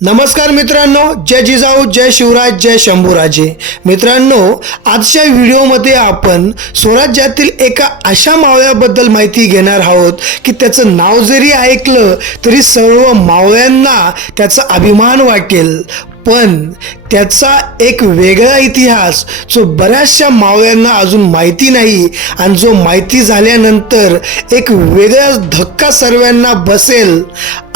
नमस्कार मित्रांनो, जय जिजाऊ, जय शिवराज, जय शंभूराजे. मित्रांनो, आजच्या व्हिडिओमध्ये आपण स्वराज्यातील एका अशा मावळ्याबद्दल माहिती घेणार आहोत की त्याचं नाव जरी ऐकलं तरी सर्व मावळ्यांना त्याचा अभिमान वाटेल. पण त्याचा एक वेगळा इतिहास जो बऱ्याचशा मावळ्यांना अजून माहिती नाही आणि जो माहिती झाल्यानंतर एक वेगळा धक्का सर्वांना बसेल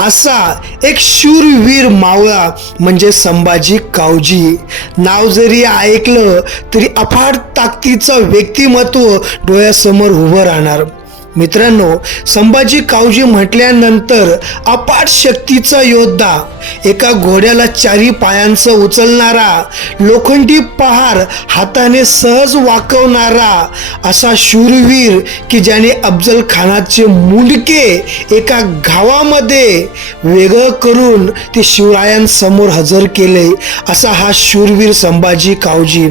असा एक शूरवीर मावळा म्हणजे संभाजी कावजी. नाव जरी ऐकलं तरी अफाट ताकदीचं व्यक्तिमत्व डोळ्यासमोर उभं राहणार. मित्रांनो, संभाजी कावजी म्हटल्यानंतर अफाट शक्तीचा योद्धा, एका घोड्याला चारी पायांचं उचलणारा, लोखंडी पहार हाताने सहज वाकवणारा असा शूरवीर की ज्याने अफजल खानाचे मुंडके एका गावामध्ये वेगळं करून ते शिवरायांसमोर हजर केले असा हा शूरवीर संभाजी कावजी.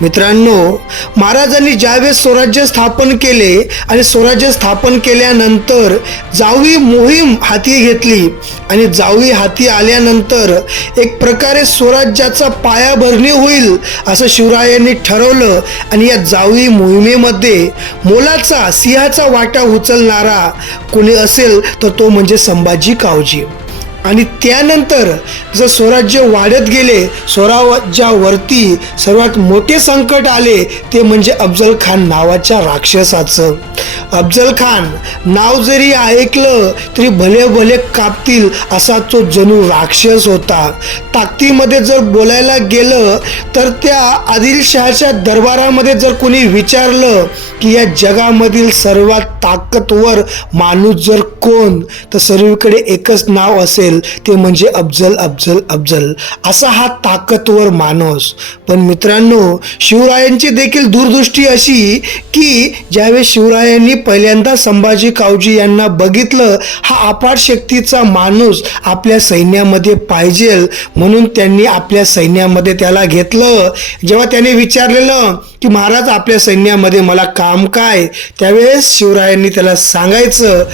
मित्रांनो, महाराजांनी ज्यावेळेस स्वराज्य स्थापन केले आणि स्वराज्य स्थापन केल्यानंतर जावळी मोहीम हाती घेतली आणि जावळी हाती आल्यानंतर एक प्रकारे स्वराज्याचा पायाभरणी होईल असं शिवरायांनी ठरवलं आणि या जावळी मोहिमेमध्ये मोलाचा सिंहाचा वाटा उचलणारा कोणी असेल तर तो म्हणजे संभाजी कावजी. आणि त्यानंतर जर स्वराज्य वाढत गेले, स्वराज्यावरती सर्वात मोठे संकट आले ते म्हणजे अफजल खान नावाच्या राक्षसाचं. अफजल खान नाव जरी ऐकलं तरी भले भले कापतील असा तो जणू राक्षस होता. ताकदीमध्ये जर बोलायला गेलं तर त्या आदिलशहाच्या दरबारामध्ये जर कोणी विचारलं की या जगामधील सर्वात ताकदवर माणूस जर कोण, तर सर्वीकडे एकच नाव असेल, ते म्हणजे अफजल अफजल अफजल असा हा ताकदवर माणूस. पण मित्रांनो, शिवरायांची देखील दूरदृष्टी अशी की ज्यावेळेस शिवरायांनी पहिल्यांदा संभाजी कावजी यांना बघितलं, हा अफाट शक्तीचा माणूस आपल्या सैन्यामध्ये पाहिजे म्हणून त्यांनी आपल्या सैन्यामध्ये त्याला घेतलं. जेव्हा त्याने विचारलेलं की महाराज आपल्या सैन्यामध्ये मला काम काय, त्यावेळेस शिवरायांनी त्याला सांगायचं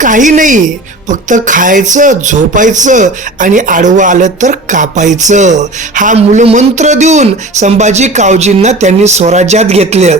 काही नाही, फक्त खायचं, झोपायचं आणि आडवं आलं तर कापायचं. हा मूलमंत्र देऊन संभाजी कावजींना त्यांनी स्वराज्यात घेतले.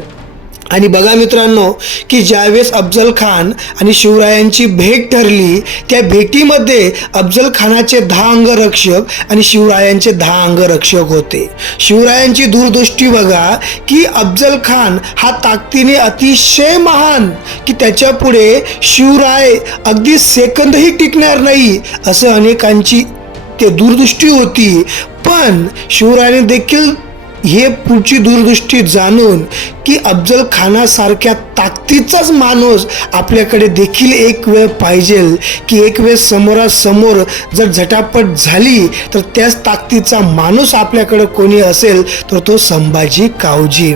आणि बघा मित्रांनो की ज्यावेळेस अफजल खान आणि शिवरायांची भेट ठरली, त्या भेटीमध्ये अफजल खानाचे 10 अंगरक्षक आणि शिवरायांचे 10 अंगरक्षक होते. शिवरायांची दूरदृष्टी बघा की अफजल खान हा ताकदीने अतिशय महान की त्याच्या पुढे शिवराय अगदी सेकंदही टिकणार नाही असं अनेकांची ते दूरदृष्टी होती. पण शिवरायाने देखील हे पुढची दूरदृष्टी जाणून की अफजल खानासारख्या ताकदीचाच माणूस आपल्याकडे देखील एक वेळ पाहिजे की एक वेळ समोरासमोर जर झटापट झाली तर त्याच ताकदीचा माणूस आपल्याकडे कोणी असेल तर तो संभाजी कावजी.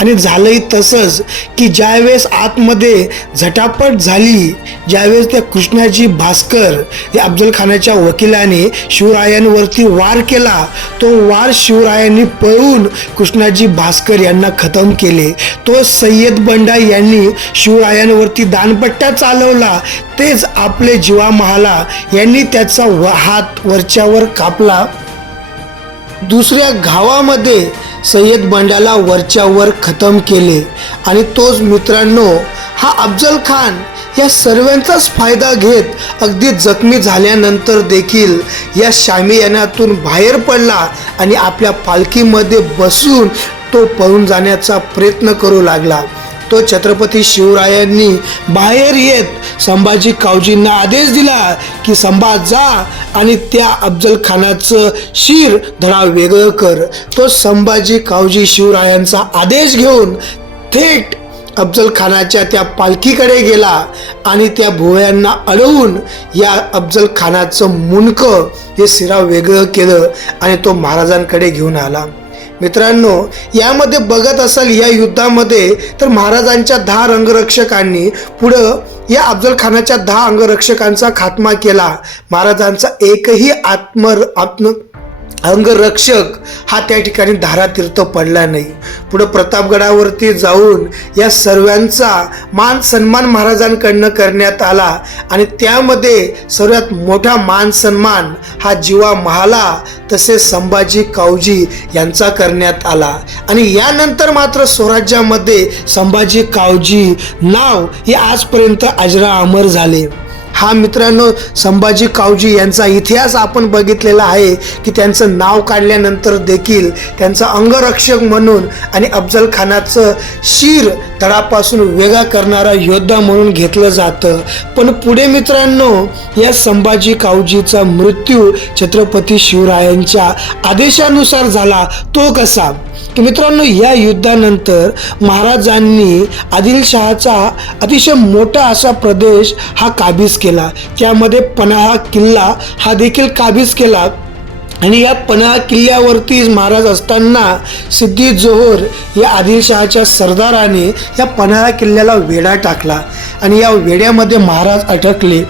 आणि झालंही तसंच की ज्यावेळेस आतमध्ये झटापट झाली, ज्यावेळेस त्या कृष्णाजी भास्कर या अफजल खानाच्या वकिलाने शिवरायांवरती वार केला, तो वार शिवरायांनी पळून कृष्णाजी भास्कर यांना खतम केले. तो सय्यद बंडा यांनी शिवरायांवरती दानपट्टा चालवला, तेच आपले जीवा महाला यांनी त्याचा हात वरच्यावर कापला. दुसऱ्या गावामध्ये सय्यद बंडाला वरच्यावर खतम केले. आणि तोच मित्रांनो हा अफजल खान या सर्वांचाच फायदा घेत अगदी जखमी झाल्यानंतर देखील या शामियानातून बाहेर पडला आणि आपल्या पालखीमध्ये बसून तो पळून जाण्याचा प्रयत्न करू लागला. तो छत्रपती शिवरायांनी बाहेर येत संभाजी कावजींना आदेश दिला की संभा जा आणि त्या अफजल खानाचं शिर धडा वेगळं कर. तो संभाजी कावजी शिवरायांचा आदेश घेऊन थेट अफजल खानाच्या त्या पालखीकडे गेला आणि त्या भोवळ्यांना अडवून या अफजल खानाचं मुंडकं हे शिरा वेगळं केलं आणि तो महाराजांकडे घेऊन आला. मित्रांनो, यामध्ये बघत असाल या युद्धामध्ये तर महाराजांच्या 10 अंगरक्षकांनी पुढं या अफजल खानाच्या 10 अंगरक्षकांचा खात्मा केला. महाराजांचा एकही अंगरक्षक हा त्या ठिकाणी धारातीर्थ पडला नाही. पुढे प्रतापगडावरती जाऊन या सर्वांचा मान सन्मान महाराजांकडनं करण्यात आला आणि त्यामध्ये सर्वात मोठा मान सन्मान हा जीवा महाला तसेच संभाजी कावजी यांचा करण्यात आला. आणि यानंतर मात्र स्वराज्यामध्ये संभाजी कावजी नाव हे आजपर्यंत अजरा अमर झाले. हा मित्रांनो संभाजी कावजी यांचा इतिहास आपण बघितलेला आहे की त्यांचं नाव काढल्यानंतर देखील त्यांचं अंगरक्षक म्हणून आणि अफजल खानाचं शिर तळापासून वेगळा करणारा योद्धा म्हणून घेतलं जातं. पण पुढे मित्रांनो या संभाजी कावजीचा मृत्यू छत्रपती शिवरायांच्या आदेशानुसार झाला. तो कसा की मित्रांनो या युद्धानंतर महाराजांनी आदिलशहाचा अतिशय मोठा असा प्रदेश हा काबीज केला. त्यामध्ये पन्हाळा किल्ला हा देखील काबीज केला आणि या पन्हाळा किल्ल्यावरतीच महाराज असताना सिद्दी जोहर या आदिलशहाच्या सरदाराने या पन्हाळा किल्ल्याला वेढा टाकला आणि या वेड्यामध्ये महाराज अटकले.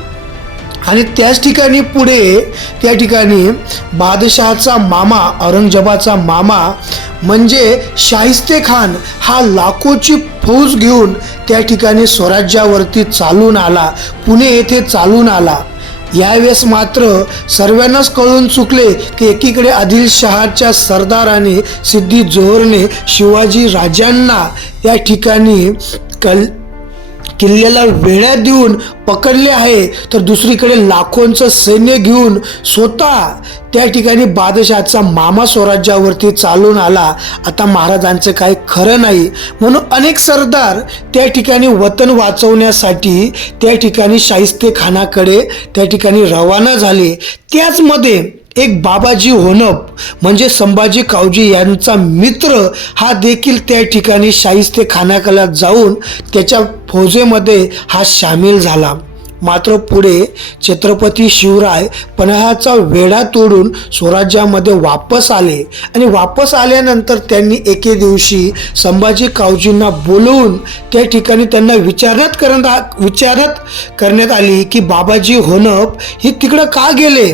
आणि त्याच ठिकाणी पुढे त्या ठिकाणी बादशहाचा मामा औरंगजेबाचा मामा म्हणजे शाहिस्ते खान हा लाखोची फौज घेऊन त्या ठिकाणी स्वराज्यावरती चालून आला, पुणे येथे चालून आला. यावेळेस मात्र सर्वांनाच कळून चुकले की एकीकडे आदिलशहाच्या सरदाराने सिद्दी जोहरने शिवाजी राजांना या ठिकाणी किल्ल्याला वेढा देऊन पकडले आहे, तर दुसरीकडे लाखोंचं सैन्य घेऊन स्वतः त्या ठिकाणी बादशहाचा मामा स्वराज्यावरती चालून आला. आता महाराजांचं काही खरं नाही. म्हणून अनेक सरदार त्या ठिकाणी वतन वाचवण्यासाठी त्या ठिकाणी शाहिस्ते खानाकडे त्या ठिकाणी रवाना झाले. त्याचमध्ये एक बाबाजी होनप म्हणजे संभाजी कावजी यांचा मित्र हा देखील त्या ठिकाणी शाहिस्ते खानाकडे जाऊन त्याच्या फौजेमध्ये हा सामील झाला. मात्र पुढे छत्रपती शिवराय पन्हाळ्याचा वेढा तोडून स्वराज्यामध्ये वापस आले आणि वापस आल्यानंतर त्यांनी एके दिवशी संभाजी कावजींना बोलवून त्या ठिकाणी त्यांना विचारण्यात करण्यात आली की बाबाजी होनप हे तिकडं का गेले.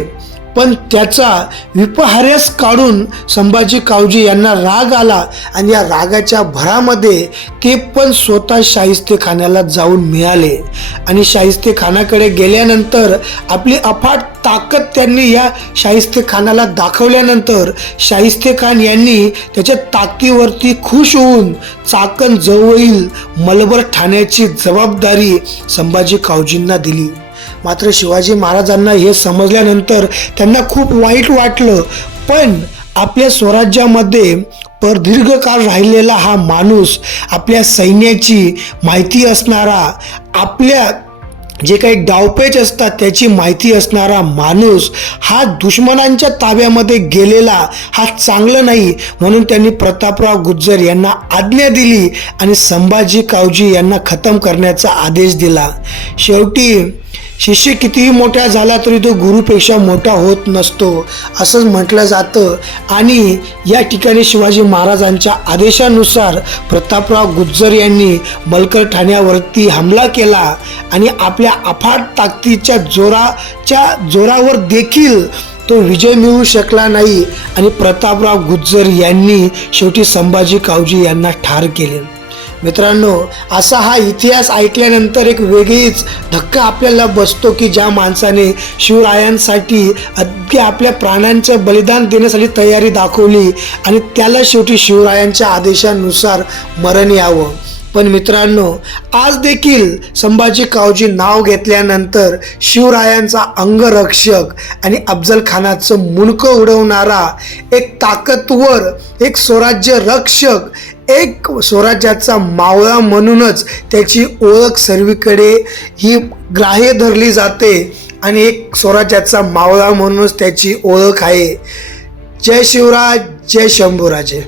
पण त्याचा विपहार्यास काढून संभाजी कावजी यांना राग आला आणि या रागाच्या भरामध्ये ते पण स्वतः शाहिस्ते खानाला जाऊन मिळाले आणि शाहिस्ते खानाकडे गेल्यानंतर आपली अफाट ताकद त्यांनी या शाहिस्ते खानाला दाखवल्यानंतर शाहिस्ते खान यांनी त्याच्या ताकदीवरती खुश होऊन चाकण जवळील मलबार ठाण्याची जबाबदारी संभाजी कावजींना दिली. मात्र शिवाजी महाराजांना हे समजल्यानंतर त्यांना खूप वाईट वाटलं. पण आपल्या स्वराज्यामध्ये प्रदीर्घ काळ राहिलेला हा माणूस, आपल्या सैन्याची माहिती असणारा, आपल्या जे काही डावपेच असतात त्याची माहिती असणारा माणूस हा दुश्मनांच्या ताब्यामध्ये गेलेला हा चांगलं नाही. म्हणून त्यांनी प्रतापराव गुर्जर यांना आज्ञा दिली आणि संभाजी कावजी यांना खतम करण्याचा आदेश दिला. शेवटी शिष्य कितीही मोठा झाला तरी तो गुरुपेक्षा मोठा होत नसतो असंच म्हटलं जातं. आणि या ठिकाणी शिवाजी महाराजांच्या आदेशानुसार प्रतापराव गुर्जर यांनी मलकर ठाण्यावरती हमला केला आणि आपल्या अफाट ताकदीच्या जोरावर देखील तो विजय मिळवू शकला नाही आणि प्रतापराव गुर्जर यांनी शेवटी संभाजी कावजी यांना ठार केले. मित्रांनो, असा हा इतिहास ऐकल्यानंतर एक वेगळीच धक्का आपल्याला बसतो की ज्या माणसाने शिवरायांसाठी अगदी आपल्या प्राणांचं बलिदान देण्यासाठी तयारी दाखवली आणि त्याला शेवटी शिवरायांच्या आदेशानुसार मरण यावं. पण मित्रांनो, आज देखील संभाजी कावजी नाव घेतल्यानंतर शिवरायांचा अंगरक्षक आणि अफजल खानाचं मुंडकं उडवणारा एक ताकदवर, एक स्वराज्य रक्षक, एक स्वराज्याचा मावळा म्हणूनच त्याची ओळख सर्वीकडे ही ग्राह्य धरली जाते आणि एक स्वराज्याचा मावळा म्हणूनच त्याची ओळख आहे. जय शिवराज, जय शंभूराजे.